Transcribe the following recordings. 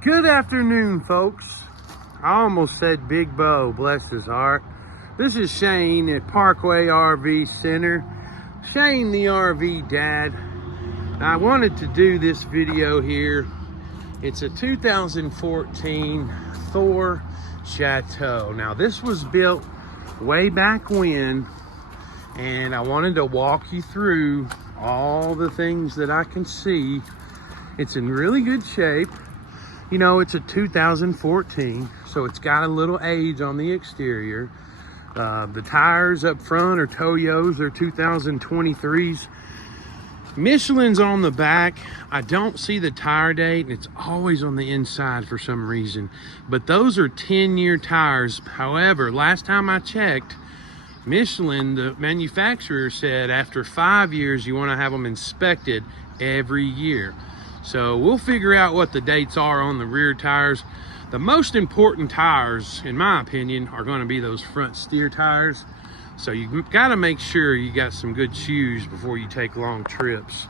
Good afternoon, folks. I almost said Big Bo, bless his heart. This is Shane at Parkway RV Center. Shane, the RV dad. I wanted to do this video here. It's a 2014 Thor Chateau. Now, this was built way back when, and I wanted to walk you through all the things that I can see. It's in really good shape. You know, it's a 2014, so it's got a little age on the exterior. The tires up front are Toyos, they're 2023s. Michelin's on the back. I don't see the tire date, and it's always on the inside for some reason. But those are 10-year tires. However, last time I checked, Michelin, the manufacturer, said after 5 years, you want to have them inspected every year. So we'll figure out what the dates are on the rear tires. The most important tires, in my opinion, are going to be those front steer tires. So you've got to make sure you got some good shoes before you take long trips.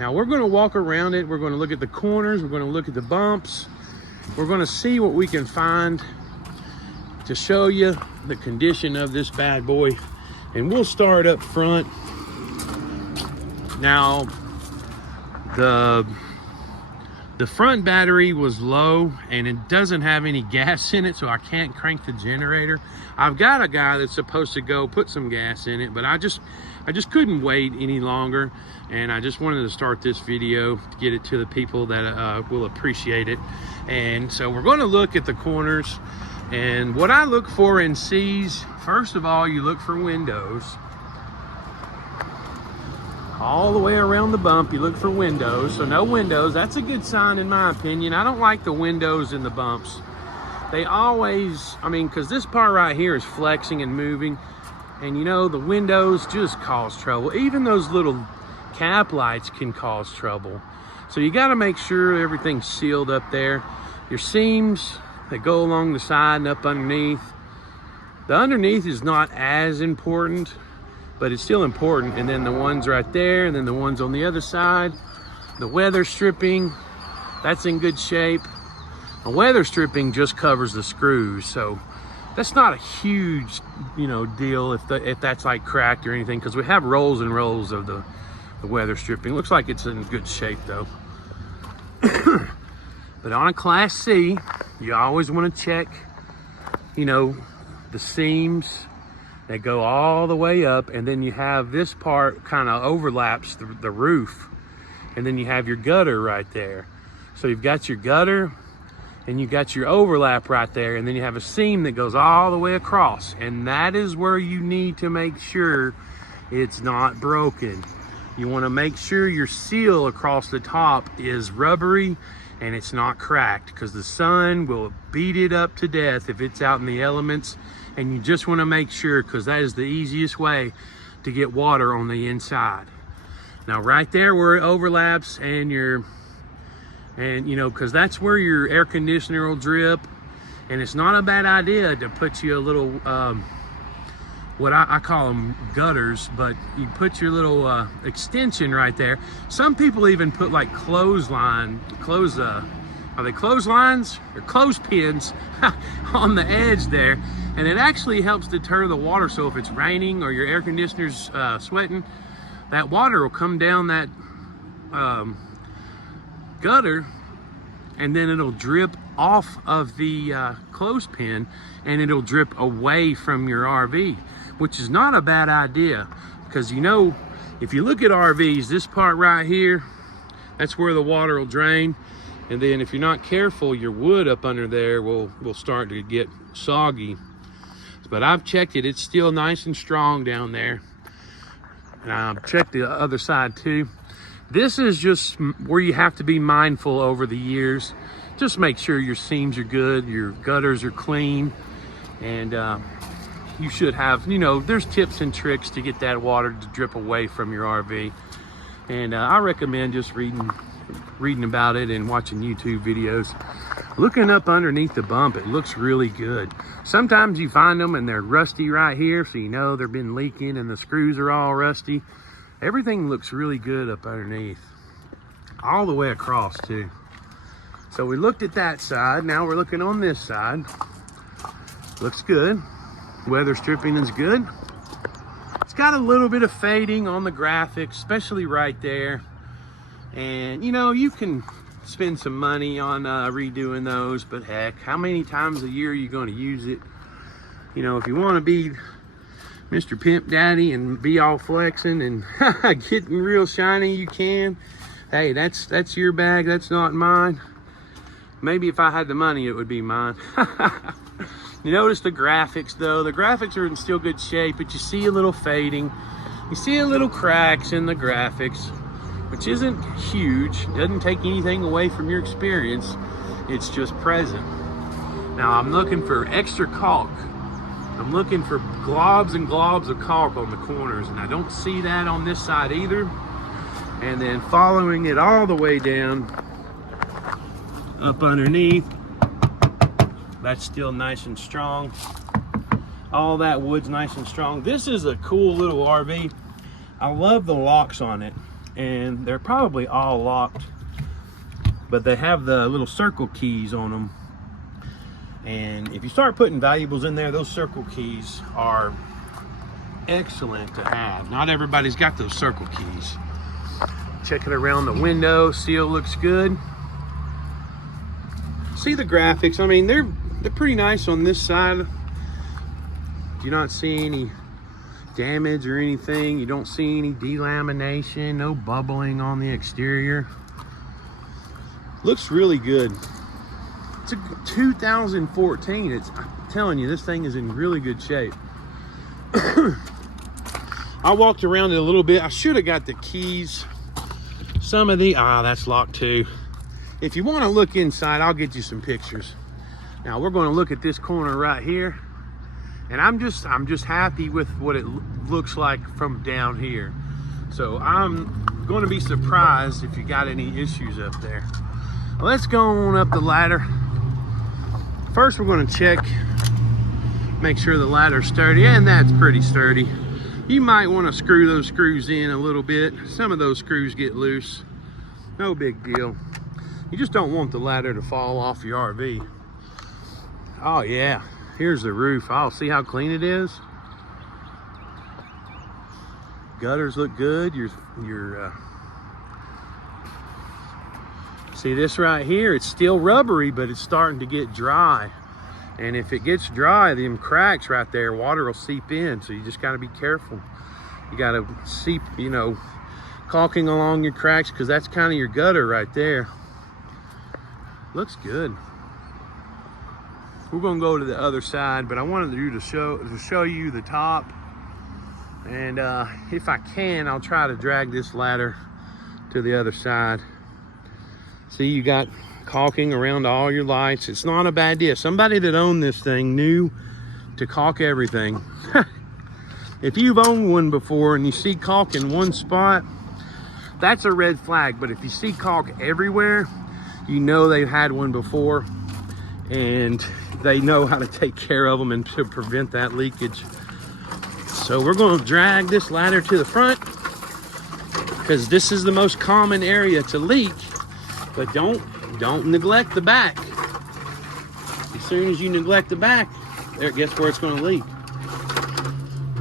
Now we're going to walk around it. We're going to look at the corners. We're going to look at the bumps. We're going to see what we can find to show you the condition of this bad boy. And we'll start up front. Now, the front battery was low and it doesn't have any gas in it, so I can't crank the generator. I've got a guy that's supposed to go put some gas in it, but I just couldn't wait any longer, and I just wanted to start this video to get it to the people that will appreciate it. And so we're going to look at the corners, and what I look for in C's, first of all, you look for windows. All the way around the bump, you look for windows. So no windows, that's a good sign in my opinion. I don't like the windows in the bumps. They always, because this part right here is flexing and moving. And you know, the windows just cause trouble. Even those little cap lights can cause trouble. So you gotta make sure everything's sealed up there. Your seams, they go along the side and up underneath. The underneath is not as important, but it's still important. And then the ones right there, and then the ones on the other side. The weather stripping, that's in good shape. The weather stripping just covers the screws, so that's not a huge, deal if that's like cracked or anything, because we have rolls and rolls of the weather stripping. Looks like it's in good shape though. But on a Class C, you always want to check, the seams. They go all the way up, and then you have this part kind of overlaps the roof, and then you have your gutter right there. So you've got your gutter, and you've got your overlap right there, and then you have a seam that goes all the way across, and that is where you need to make sure it's not broken. You want to make sure your seal across the top is rubbery and it's not cracked, because the sun will beat it up to death if it's out in the elements. And you just want to make sure, because that is the easiest way to get water on the inside. Now right there where it overlaps, because that's where your air conditioner will drip. And it's not a bad idea to put you a little, what I call them gutters, but you put your little extension right there. Some people even put like are they clotheslines or clothespins on the edge there, and it actually helps deter the water. So if it's raining or your air conditioner's sweating, that water will come down that gutter, and then it'll drip off of the clothespin, and it'll drip away from your RV, which is not a bad idea, because if you look at RVs, this part right here, that's where the water will drain. And then if you're not careful, your wood up under there will start to get soggy. But I've checked it, it's still nice and strong down there. And I've checked the other side too. This is just where you have to be mindful over the years. Just make sure your seams are good, your gutters are clean, and you should have, there's tips and tricks to get that water to drip away from your RV. And I recommend just reading about it and watching YouTube videos. Looking up underneath the bump, it looks really good. Sometimes you find them and they're rusty right here, so they've been leaking and the screws are all rusty. Everything looks really good up underneath, all the way across too. So we looked at that side. Now we're looking on this side. Looks good. Weather stripping is good. It's got a little bit of fading on the graphics, especially right there. And you know, you can spend some money on redoing those, but heck, how many times a year are you going to use it? You know, if you want to be Mr. Pimp Daddy and be all flexing and getting real shiny, you can. Hey, that's your bag, that's not mine. Maybe if I had the money, it would be mine. You notice the graphics though. The graphics are in still good shape, but you see a little fading. You see a little cracks in the graphics, which isn't huge. Doesn't take anything away from your experience. It's just present. Now I'm looking for extra caulk. I'm looking for globs and globs of caulk on the corners, and I don't see that on this side either. And then following it all the way down, up underneath, that's still nice and strong. All that wood's nice and strong. This is a cool little RV. I love the locks on it, and they're probably all locked, but they have the little circle keys on them. And if you start putting valuables in there, those circle keys are excellent to have. Not everybody's got those circle keys. Checking around the window, seal looks good. See the graphics, I mean, they're pretty nice on this side. Do not see any damage or anything. You don't see any delamination, no bubbling on the exterior. Looks really good. It's a 2014. I'm telling you, this thing is in really good shape. I walked around it a little bit. I should have got the keys. Some of the, that's locked too. If you want to look inside, I'll get you some pictures. Now we're going to look at this corner right here, and I'm just happy with what it looks like from down here. So I'm going to be surprised if you got any issues up there. Let's go on up the ladder. First, we're going to check, make sure the ladder's sturdy, and that's pretty sturdy. You might want to screw those screws in a little bit. Some of those screws get loose. No big deal. You just don't want the ladder to fall off your RV. Oh yeah, here's the roof. Oh, see how clean it is? Gutters look good. See this right here? It's still rubbery, but it's starting to get dry. And if it gets dry, them cracks right there, water will seep in. So you just got to be careful. You got to seep, you know, caulking along your cracks, because that's kind of your gutter right there. Looks good. We're gonna go to the other side, but I wanted you to show you the top. And if I can, I'll try to drag this ladder to the other side. See, you got caulking around all your lights. It's not a bad idea. Somebody that owned this thing knew to caulk everything. If you've owned one before and you see caulk in one spot, that's a red flag. But if you see caulk everywhere, you know they've had one before, and they know how to take care of them and to prevent that leakage. So we're going to drag this ladder to the front, because this is the most common area to leak. But don't neglect the back. As soon as you neglect the back, there, guess where it's going to leak.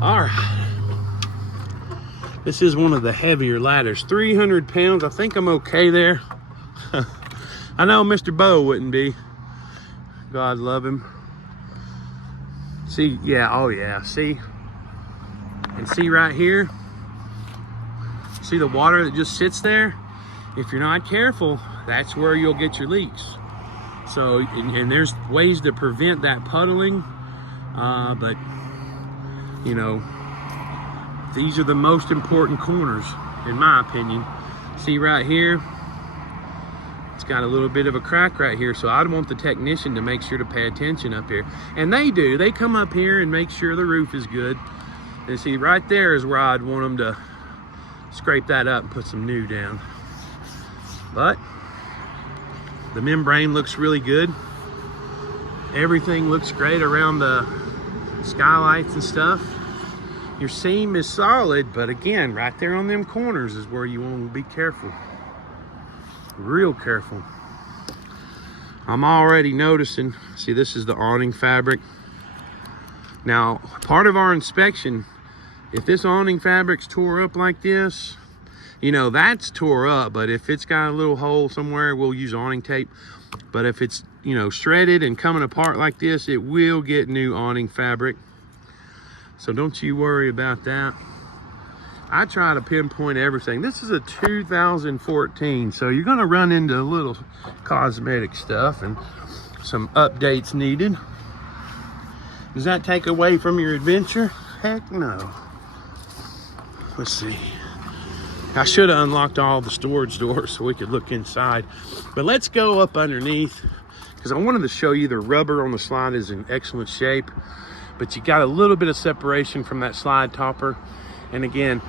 All right. This is one of the heavier ladders, 300 pounds. I think I'm okay there. I know Mr. Bo wouldn't be. God love him. See, yeah, oh yeah, see? And see right here? See the water that just sits there? If you're not careful, that's where you'll get your leaks. So, and there's ways to prevent that puddling, but, you know, these are the most important corners, in my opinion. See right here? It's got a little bit of a crack right here, so I'd want the technician to make sure to pay attention up here. And they do. They come up here and make sure the roof is good. And see, right there is where I'd want them to scrape that up and put some new down. But the membrane looks really good. Everything looks great around the skylights and stuff. Your seam is solid, but again, right there on them corners is where you want to be careful. Real careful. I'm already noticing, see, this is the awning fabric. Now, part of our inspection, if this awning fabric's tore up like this, you know, that's tore up, but if it's got a little hole somewhere, we'll use awning tape. But if it's, you know, shredded and coming apart like this, it will get new awning fabric. So don't you worry about that. I try to pinpoint everything. This is a 2014, so you're gonna run into a little cosmetic stuff and some updates needed. Does that take away from your adventure? Heck no. Let's see. I should have unlocked all the storage doors so we could look inside. But let's go up underneath, because I wanted to show you the rubber on the slide is in excellent shape, but you got a little bit of separation from that slide topper. And again,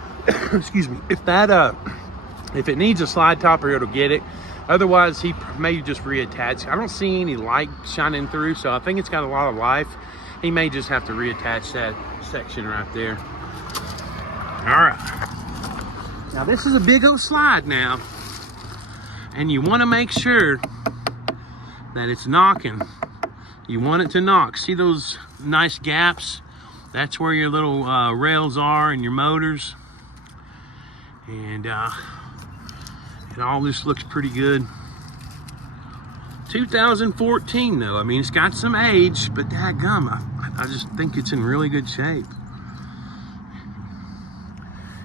excuse me, if it needs a slide topper, it'll get it. Otherwise, he may just reattach. I don't see any light shining through, so I think it's got a lot of life. He may just have to reattach that section right there. All right. Now this is a big old slide now, and you want to make sure that it's knocking. You want it to knock. See those nice gaps? That's where your little rails are and your motors. And all this looks pretty good. 2014 though. I mean, it's got some age, but dadgum, I just think it's in really good shape.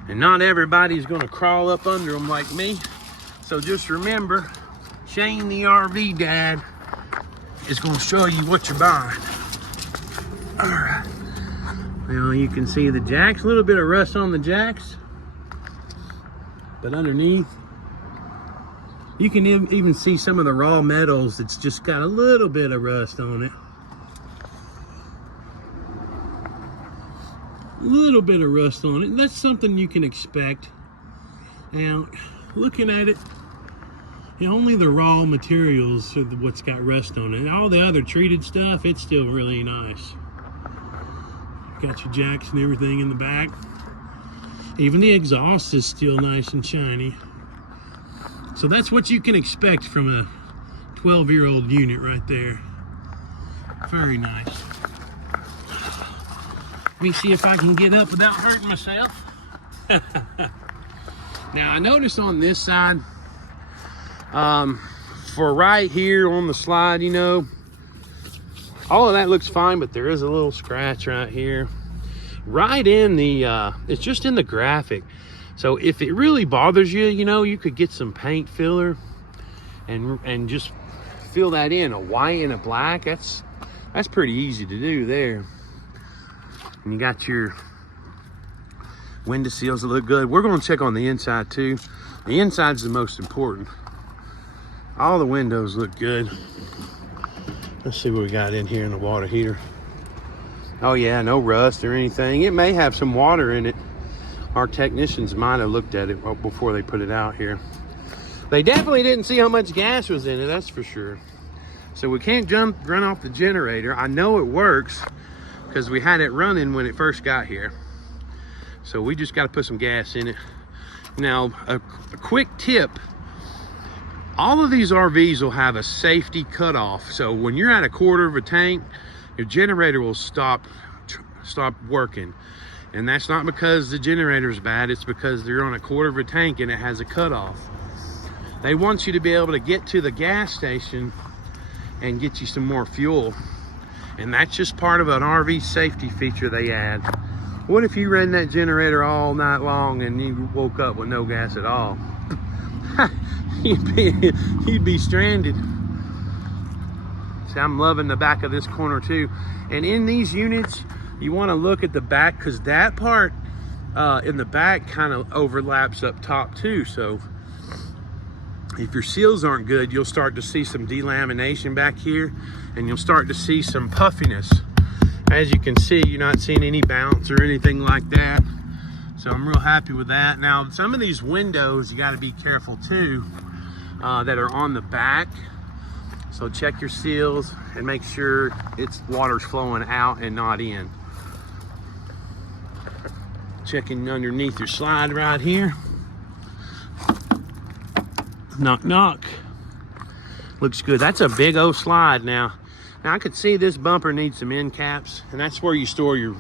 And not everybody's gonna crawl up under them like me. So just remember, Shane the RV dad is gonna show you what you're buying. All right. Well, you can see the jacks, a little bit of rust on the jacks. But underneath, you can even see some of the raw metals that's just got a little bit of rust on it. A little bit of rust on it. That's something you can expect. Now, looking at it, only the raw materials are what's got rust on it. All the other treated stuff, it's still really nice. Got your jacks and everything in the back. Even the exhaust is still nice and shiny. So that's what you can expect from a 12-year-old unit right there. Very nice. Let me see if I can get up without hurting myself. Now I noticed on this side, for right here on the slide, you know, all of that looks fine, but there is a little scratch right here. Right in the, it's just in the graphic. So if it really bothers you, you know, you could get some paint filler and just fill that in, a white and a black. That's pretty easy to do there. And you got your window seals that look good. We're gonna check on the inside too. The inside's the most important. All the windows look good. Let's see what we got in here in the water heater. Oh yeah, no rust or anything. It may have some water in it. Our technicians might have looked at it before they put it out here. They definitely didn't see how much gas was in it, that's for sure. So we can't run off the generator. I know it works because we had it running when it first got here. So we just got to put some gas in it. Now, a quick tip. All of these RVs will have a safety cutoff. So when you're at a quarter of a tank, your generator will stop working. And that's not because the generator is bad, it's because they're on a quarter of a tank and it has a cutoff. They want you to be able to get to the gas station and get you some more fuel. And that's just part of an RV safety feature they add. What if you ran that generator all night long and you woke up with no gas at all? you'd be stranded. See, I'm loving the back of this corner too. And in these units, you want to look at the back because that part in the back kind of overlaps up top too. So if your seals aren't good, you'll start to see some delamination back here and you'll start to see some puffiness. As you can see, you're not seeing any bounce or anything like that. So I'm real happy with that. Now, some of these windows, you got to be careful too, that are on the back. So check your seals and make sure water's flowing out and not in. Checking underneath your slide right here. Knock, knock. Looks good. That's a big old slide now. Now I could see this bumper needs some end caps, and that's where you store your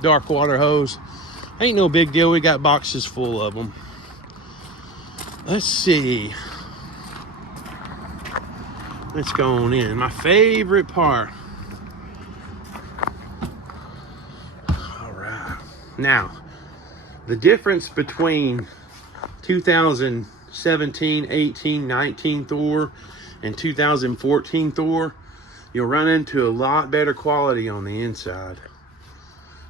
dark water hose. Ain't no big deal. We got boxes full of them. Let's see. Let's go on in. My favorite part. All right. Now, the difference between 2017, 18, 19 Thor and 2014 Thor, you'll run into a lot better quality on the inside.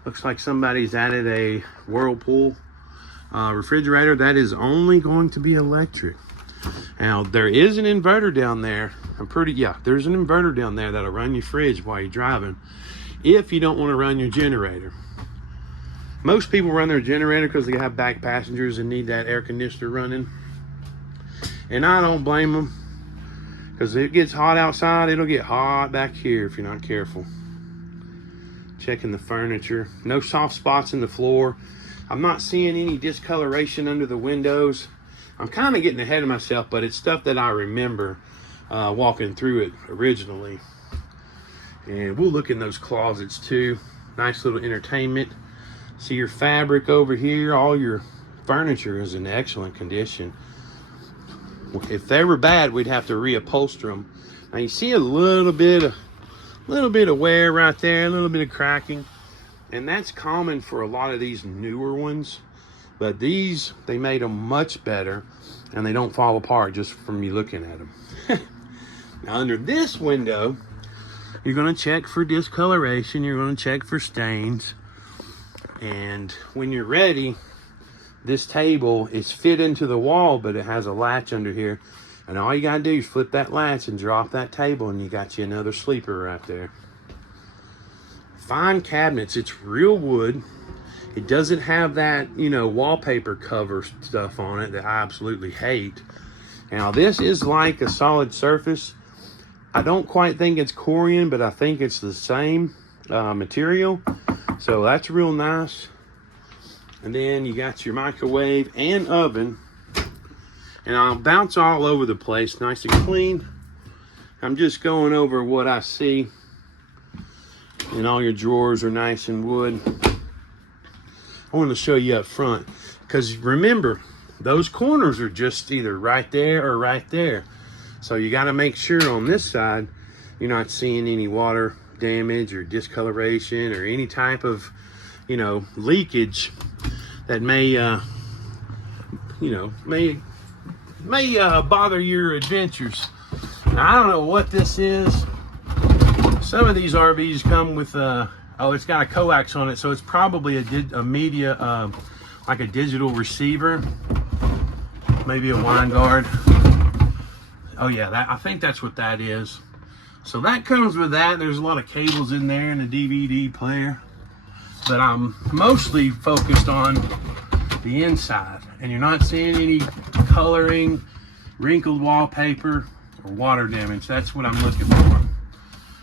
Looks like somebody's added a Whirlpool refrigerator. That is only going to be electric. Now, there is an inverter down there. There's an inverter down there that'll run your fridge while you're driving if you don't want to run your generator. Most people run their generator because they have back passengers and need that air conditioner running. And I don't blame them, because if it gets hot outside, it'll get hot back here if you're not careful. Checking the furniture. No soft spots in the floor. I'm not seeing any discoloration under the windows. I'm kind of getting ahead of myself, but it's stuff that I remember walking through it originally. And we'll look in those closets too. Nice little entertainment. See your fabric over here. All your furniture is in excellent condition. If they were bad, we'd have to reupholster them. Now you see a little bit of wear right there, a little bit of cracking, and that's common for a lot of these newer ones. But these, they made them much better, and they don't fall apart just from you looking at them. Now under this window, you're going to check for discoloration, you're going to check for stains, and when you're ready, this table is fit into the wall, but it has a latch under here. And all you gotta do is flip that latch and drop that table, and you got you another sleeper right there. Fine cabinets. It's real wood. It doesn't have that, wallpaper cover stuff on it that I absolutely hate. Now, this is like a solid surface. I don't quite think it's Corian, but I think it's the same material. So that's real nice. And then you got your microwave and oven. And I'll bounce all over the place, nice and clean. I'm just going over what I see. And all your drawers are nice and wood. I want to show you up front, because remember, those corners are just either right there or right there. So you got to make sure on this side you're not seeing any water damage or discoloration or any type of, leakage that may bother your adventures. Now, I don't know what this is. Some of these RVs come with it's got a coax on it, so it's probably a media, like a digital receiver, maybe a wine guard. Oh yeah, I think that's what that is. So that comes with that. There's a lot of cables in there and a DVD player, but I'm mostly focused on the inside, and you're not seeing any coloring, wrinkled wallpaper, or water damage. That's what I'm looking for.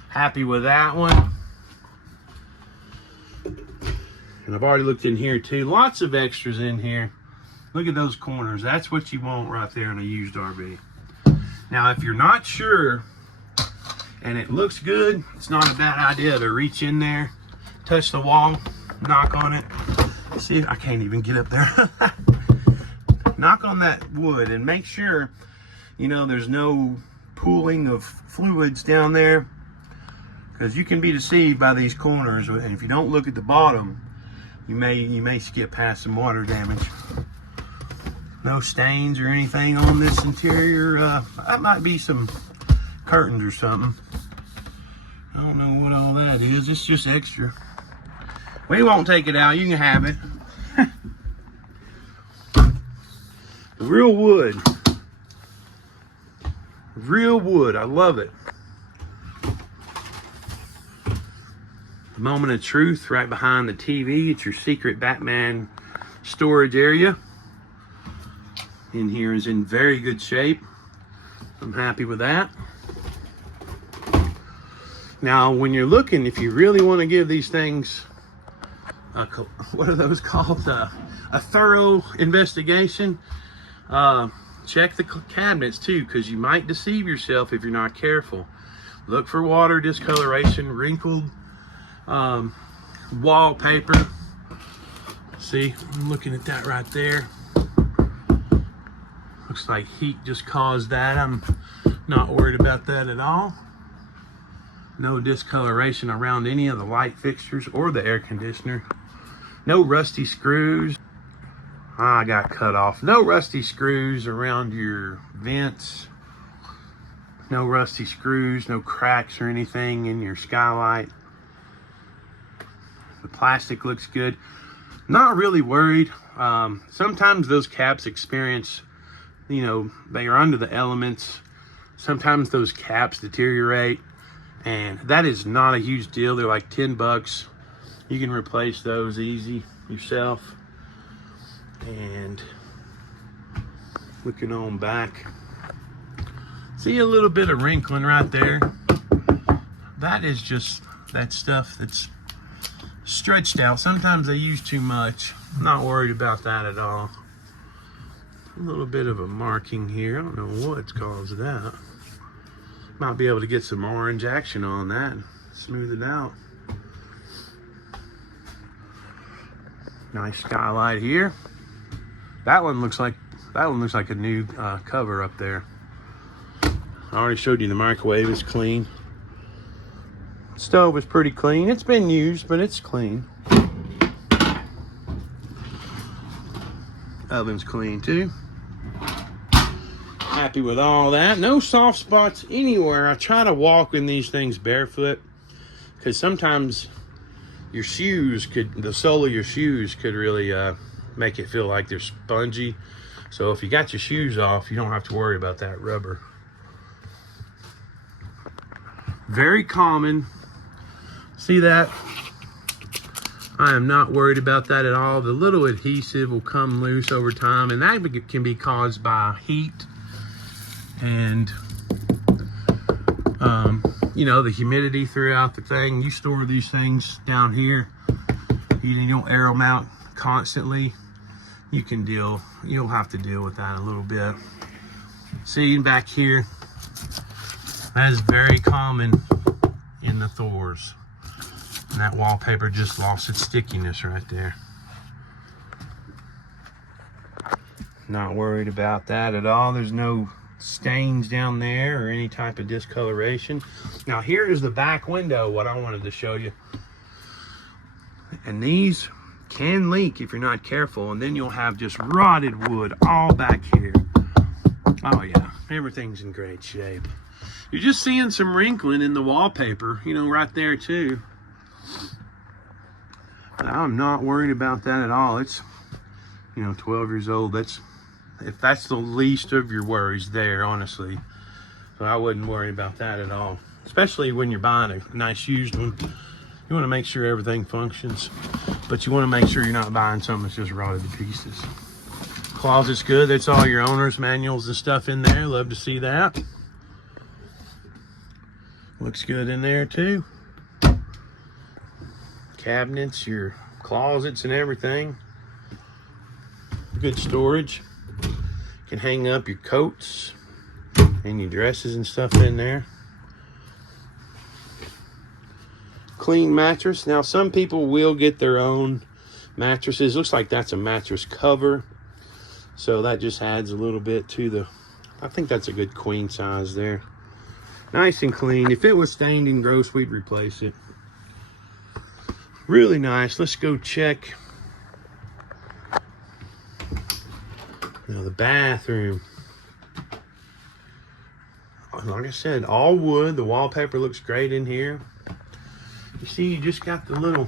Happy with that one. And I've already looked in here too. Lots of extras in here. Look at those corners. That's what you want right there in a used RV. Now, if you're not sure and it looks good, it's not a bad idea to reach in there, touch the wall, knock on it. See, I can't even get up there. Knock on that wood and make sure, there's no pooling of fluids down there, because you can be deceived by these corners, and if you don't look at the bottom, you may skip past some water damage. No stains or anything on this interior. That might be some curtains or something. I don't know what all that is. It's just extra. We won't take it out. You can have it. Real wood. Real wood. I love it. Moment of truth right behind the TV. It's your secret Batman storage area. In here is in very good shape. I'm happy with that. Now, when you're looking, if you really want to give these things what are those called? A thorough investigation. check the cabinets too, because you might deceive yourself if you're not careful. Look for water discoloration, wrinkled wallpaper. See, I'm looking at that right there. Looks like heat just caused that. I'm not worried about that at all. No discoloration around any of the light fixtures or the air conditioner. No rusty screws. I got cut off. No rusty screws around your vents. No rusty screws, no cracks or anything in your skylight. The plastic looks good. Not really worried. Sometimes those caps experience, you know, they are under the elements. Sometimes those caps deteriorate, and that is not a huge deal. They're like 10 bucks. You can replace those easy yourself. And looking on back, see a little bit of wrinkling right there. That is just that stuff that's stretched out. Sometimes they use too much. I'm not worried about that at all. A little bit of a marking here. I don't know what's caused that. Might be able to get some orange action on that. Smooth it out. Nice skylight here. That one looks like a new cover up there. I already showed you the microwave is clean. Stove is pretty clean. It's been used, but it's clean. Oven's clean too. Happy with all that. No soft spots anywhere. I try to walk in these things barefoot, because sometimes your shoes the sole of your shoes could really make it feel like they're spongy. So if you got your shoes off, you don't have to worry about that rubber. Very common. See that? I am not worried about that at all. The little adhesive will come loose over time, and that can be caused by heat and you know, the humidity throughout the thing. You store these things down here, you don't air them out constantly. You'll have to deal with that a little bit. See back here, that is very common in the Thors. And that wallpaper just lost its stickiness right there. Not worried about that at all. There's no stains down there or any type of discoloration. Now here is the back window, what I wanted to show you. And these can leak if you're not careful, and then you'll have just rotted wood all back here. Oh yeah, everything's in great shape. You're just seeing some wrinkling in the wallpaper, you know, right there too. But I'm not worried about that at all. It's, you know, 12 years old. If that's the least of your worries there, honestly. So I wouldn't worry about that at all. Especially when you're buying a nice used one. You want to make sure everything functions, but you want to make sure you're not buying something that's just rotted to pieces. Closet's good. That's all your owner's manuals and stuff in there. Love to see that. Looks good in there too. Cabinets, your closets and everything. Good storage. Can hang up your coats and your dresses and stuff in there. Clean mattress. Now some people will get their own mattresses. Looks like that's a mattress cover, so that just adds a little bit to the, I think that's a good queen size there. Nice and clean. If it was stained and gross, we'd replace it. Really nice. Let's go check now the bathroom. Like I said, all wood. The wallpaper looks great in here. You see, you just got the little,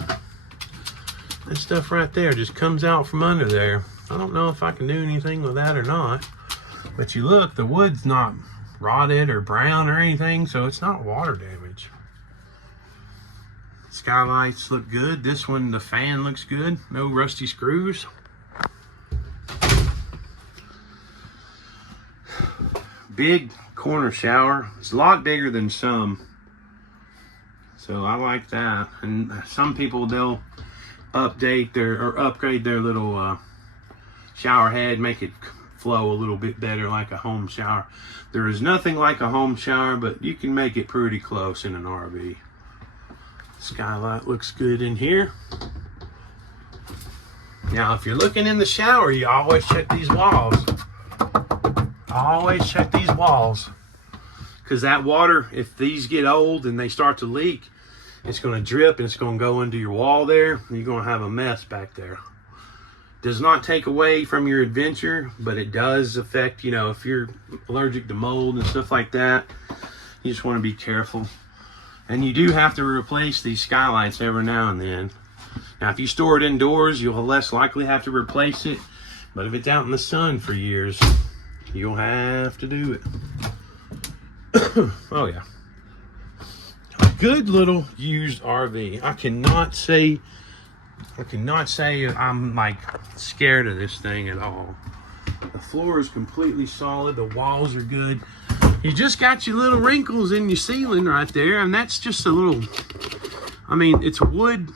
that stuff right there just comes out from under there. I don't know if I can do anything with that or not, but you look, the wood's not rotted or brown or anything, so it's not water damage. Skylights look good. This one, the fan looks good. No rusty screws. Big corner shower. It's a lot bigger than some, so I like that. And some people, they'll update their, or upgrade their little shower head, make it flow a little bit better like a home shower. There is nothing like a home shower, but you can make it pretty close in an RV. Skylight looks good in here. Now, if you're looking in the shower, you always check these walls. Always check these walls. Because that water, if these get old and they start to leak, it's going to drip and it's going to go into your wall there. And you're going to have a mess back there. Does not take away from your adventure, but it does affect, you know, if you're allergic to mold and stuff like that, you just want to be careful. And you do have to replace these skylights every now and then. Now, if you store it indoors, you'll less likely have to replace it. But if it's out in the sun for years, you'll have to do it. Oh, yeah. A good little used RV. I cannot say I'm like scared of this thing at all. The floor is completely solid. The walls are good. You just got your little wrinkles in your ceiling right there, and that's just a little, I mean, it's wood.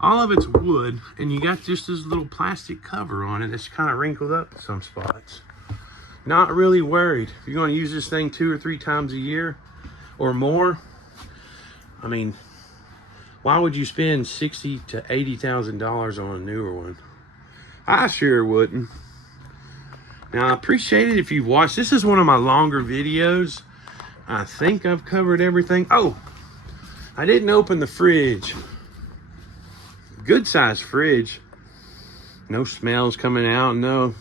All of it's wood, and you got just this little plastic cover on it that's kind of wrinkled up in some spots. Not really worried. If you're going to use this thing 2 or 3 times a year or more, I mean, why would you spend $60,000 to $80,000 on a newer one? I sure wouldn't. Now, I appreciate it if you've watched. This is one of my longer videos. I think I've covered everything. Oh, I didn't open the fridge. Good size fridge. No smells coming out. No,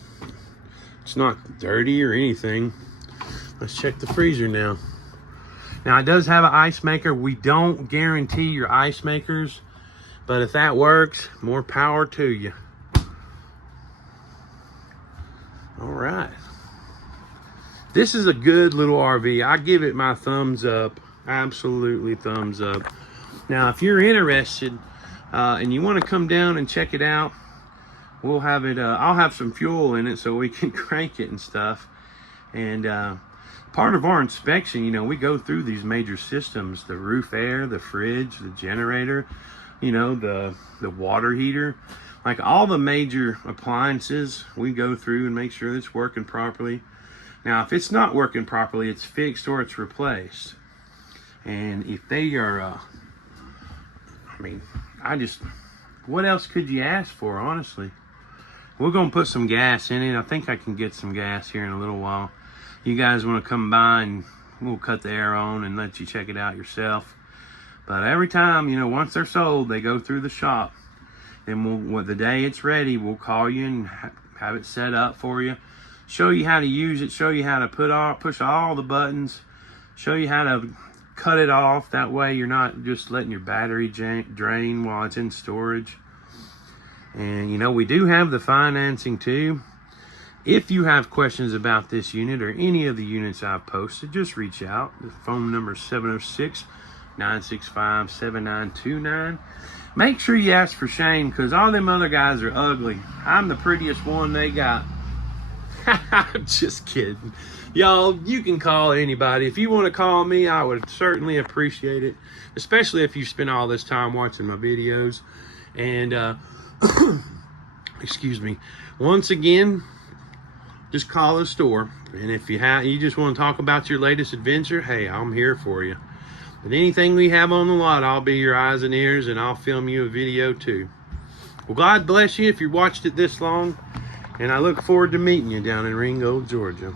it's not dirty or anything. Let's check the freezer now. Now, it does have an ice maker. We don't guarantee your ice makers, but if that works, more power to you. All right. This is a good little RV. I give it my thumbs up. Absolutely thumbs up. Now, if you're interested and you want to come down and check it out, we'll have it. I'll have some fuel in it so we can crank it and stuff. And part of our inspection, you know, we go through these major systems: the roof air, the fridge, the generator, you know, the water heater. Like all the major appliances, we go through and make sure it's working properly. Now, if it's not working properly, it's fixed or it's replaced. And if they are, I mean, what else could you ask for, honestly? We're going to put some gas in it. I think I can get some gas here in a little while. You guys want to come by and we'll cut the air on and let you check it out yourself. But every time, you know, once they're sold, they go through the shop. Then the day it's ready, we'll call you and have it set up for you. Show you how to use it. Show you how to push all the buttons. Show you how to cut it off. That way you're not just letting your battery drain while it's in storage. And, you know, we do have the financing too. If you have questions about this unit or any of the units I've posted, just reach out. The phone number is 706-965-7929. Make sure you ask for Shane, because all them other guys are ugly. I'm the prettiest one they got. I'm just kidding. Y'all, you can call anybody. If you want to call me, I would certainly appreciate it. Especially if you spend all this time watching my videos. And, excuse me. Once again, just call the store. And if you just want to talk about your latest adventure, hey, I'm here for you. But anything we have on the lot, I'll be your eyes and ears, and I'll film you a video too. Well, God bless you if you watched it this long, and I look forward to meeting you down in Ringgold, Georgia.